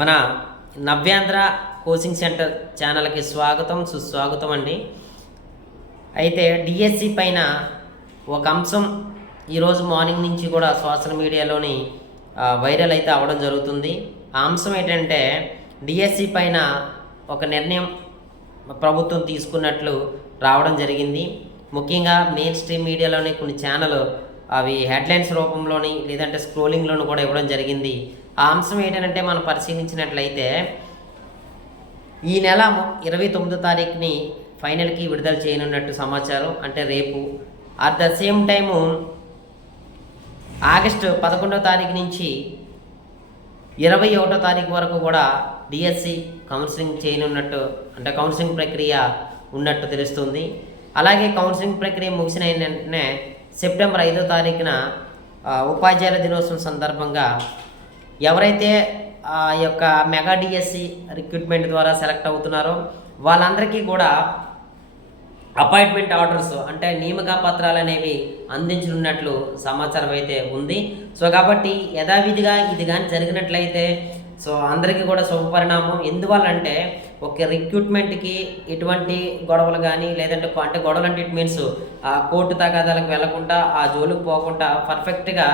మన నవ్యాంధ్ర coaching centre ఛానల్కి స్వాగతం సుస్వాగతం అండి. అయితే డిఎస్సి పైన ఒక అంశం ఈరోజు మార్నింగ్ నుంచి కూడా సోషల్ మీడియాలోని వైరల్ అయితే అవ్వడం జరుగుతుంది. ఆ అంశం ఏంటంటే డిఎస్సి పైన ఒక నిర్ణయం ప్రభుత్వం తీసుకున్నట్లు రావడం జరిగింది. ముఖ్యంగా మెయిన్ స్ట్రీమ్ మీడియాలోని కొన్ని ఛానల్ అవి హెడ్లైన్స్ రూపంలోని లేదంటే స్క్రోలింగ్లోని కూడా ఇవ్వడం జరిగింది. ఆ అంశం ఏంటంటే మనం పరిశీలించినట్లయితే ఈ నెల ఇరవై తొమ్మిదో తారీఖుని ఫైనల్కి విడుదల చేయనున్నట్టు సమాచారం. అంటే రేపు. At the same time August పదకొండవ తారీఖు నుంచి ఇరవై ఒకటో తారీఖు వరకు కూడా డిఎస్సి కౌన్సిలింగ్ చేయనున్నట్టు అంటే కౌన్సిలింగ్ ప్రక్రియ ఉన్నట్టు తెలుస్తుంది. అలాగే కౌన్సిలింగ్ ప్రక్రియ ముగిసిన వెంటనే సెప్టెంబర్ ఐదో తారీఖున ఉపాధ్యాయుల దినోత్సవం సందర్భంగా ఎవరైతే ఆ యొక్క మెగా డిఎస్సి రిక్రూట్మెంట్ ద్వారా సెలెక్ట్ అవుతున్నారో వాళ్ళందరికీ కూడా అపాయింట్మెంట్ ఆర్డర్స్ అంటే నియామక పత్రాలు అనేవి అందించనున్నట్లు సమాచారం అయితే ఉంది. సో కాబట్టి యథావిధిగా ఇది కానీ జరిగినట్లయితే సో అందరికీ కూడా శుభపరిణామం. ఎందువల్ల అంటే ఒక రిక్రూట్మెంట్కి ఎటువంటి గొడవలు కానీ లేదంటే అంటే గొడవలు అంటే ఇట్ మీన్స్ ఆ కోర్టు తగాదాలకు వెళ్ళకుండా ఆ జోలికి పోకుండా పర్ఫెక్ట్గా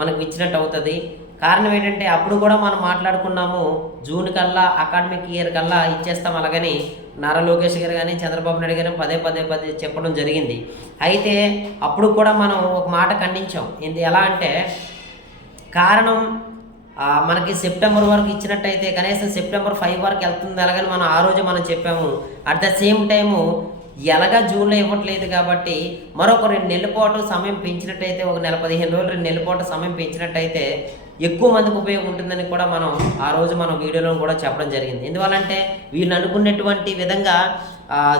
మనకు ఇచ్చినట్టు అవుతుంది. కారణం ఏంటంటే అప్పుడు కూడా మనం మాట్లాడుకున్నాము జూన్ కల్లా అకాడమిక్ ఇయర్ కల్లా ఇచ్చేస్తాం అలాగని నారా లోకేష్ గారు కానీ చంద్రబాబు నాయుడు గారు పదే పదే పదే చెప్పడం జరిగింది. అయితే అప్పుడు కూడా మనం ఒక మాట ఖండించాం. ఇది ఎలా అంటే కారణం మనకి సెప్టెంబర్ వరకు ఇచ్చినట్టయితే కనీసం సెప్టెంబర్ ఫైవ్ వరకు వెళ్తుంది అలాగని మనం ఆ రోజు మనం చెప్పాము. అట్ ద సేమ్ టైము ఎలాగా జూన్లో ఇవ్వట్లేదు కాబట్టి మరొక రెండు నెలల పాటు సమయం పెంచినట్టయితే ఒక నెల పదిహేను రోజులు రెండు నెలల పాటు సమయం పెంచినట్టయితే ఎక్కువ మందికి ఉపయోగం ఉంటుందని కూడా మనం ఆ రోజు మనం వీడియోలో కూడా చెప్పడం జరిగింది. ఎందువల్లంటే వీళ్ళు అనుకున్నటువంటి విధంగా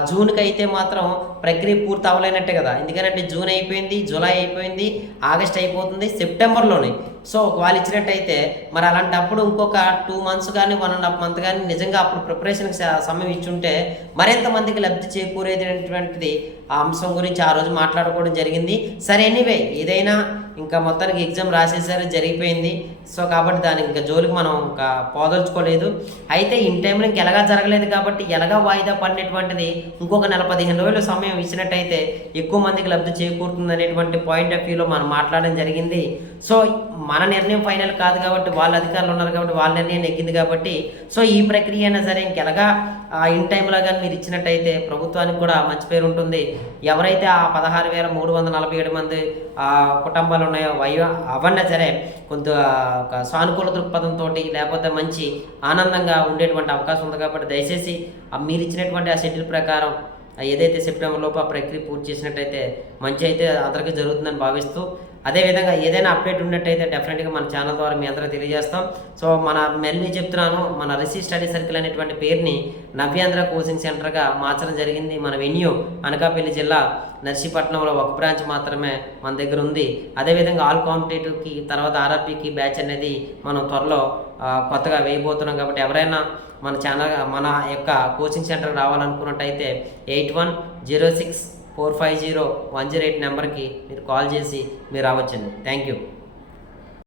జూన్కి అయితే మాత్రం ప్రక్రియ పూర్తి అవ్వలేనట్టే కదా. ఎందుకంటే జూన్ అయిపోయింది జూలై అయిపోయింది ఆగస్ట్ అయిపోతుంది సెప్టెంబర్లోనే. సో వాళ్ళు ఇచ్చినట్టయితే మరి అలాంటప్పుడు ఇంకొక టూ మంత్స్ కానీ వన్ అండ్ హాఫ్ మంత్ కానీ నిజంగా అప్పుడు ప్రిపరేషన్కి సమయం ఇచ్చుంటే మరింత మందికి లబ్ధి చేకూరేటటువంటిది ఆ అంశం గురించి ఆ రోజు మాట్లాడుకోవడం జరిగింది. సరే ఎనీవే ఏదైనా ఇంకా మొత్తానికి ఎగ్జామ్ రాసేసారు జరిగిపోయింది. సో కాబట్టి దానికి ఇంకా జోలికి మనం ఇంకా పోదలుచుకోలేదు. అయితే ఇన్ టైంలో ఇంక ఎలాగా జరగలేదు కాబట్టి ఎలాగా వాయిదా పడినటువంటిది ఇంకొక నెల పదిహేను రోజులు సమయం ఇచ్చినట్టయితే ఎక్కువ మందికి లబ్ధి చేకూరుతుంది అనేటువంటి పాయింట్ ఆఫ్ వ్యూలో మనం మాట్లాడడం జరిగింది. సో మన నిర్ణయం ఫైనల్ కాదు కాబట్టి వాళ్ళ అధికారులు ఉన్నారు కాబట్టి వాళ్ళ నిర్ణయం నెగ్గింది కాబట్టి సో ఈ ప్రక్రియ అయినా సరే ఇంకెలాగా ఇన్ టైంలో కానీ మీరు ఇచ్చినట్టయితే ప్రభుత్వానికి కూడా మంచి పేరు ఉంటుంది. ఎవరైతే ఆ పదహారు వేల మూడు వందల నలభై ఏడు మంది ఆ, కుటుంబాలు ఉన్నాయో వయో అవన్నా సరే కొంత ఒక సానుకూల దృక్పథంతో లేకపోతే మంచి ఆనందంగా ఉండేటువంటి అవకాశం ఉంది కాబట్టి దయచేసి మీరు ఇచ్చినటువంటి ఆ షెడ్యూల్ ప్రకారం ఏదైతే సెప్టెంబర్ లోపు ఆ ప్రక్రియ పూర్తి చేసినట్టయితే మంచి అయితే అందరికీ జరుగుతుందని భావిస్తూ అదేవిధంగా ఏదైనా అప్డేట్ ఉన్నట్టయితే డెఫినెట్గా మన ఛానల్ ద్వారా మీ అందరూ తెలియజేస్తాం. సో మన మెల్ని చెప్తున్నాను మన రిసీ స్టడీ సర్కిల్ అనేటువంటి పేరుని నవ్యాంధ్ర కోచింగ్ సెంటర్గా మార్చడం జరిగింది. మన వెన్యూ అనకాపల్లి జిల్లా నర్సీపట్నంలో ఒక బ్రాంచ్ మాత్రమే మన దగ్గర ఉంది. అదేవిధంగా ఆల్ కాంపిటేటివ్కి తర్వాత ఆర్ఆర్పీకి బ్యాచ్ అనేది మనం త్వరలో కొత్తగా వేయబోతున్నాం. కాబట్టి ఎవరైనా మన ఛానల్ మన యొక్క coaching centre రావాలనుకున్నట్టయితే eight one zero six four five zero one zero eight నెంబర్కి మీరు కాల్ చేసి మీరు రావచ్చండి. Thank you.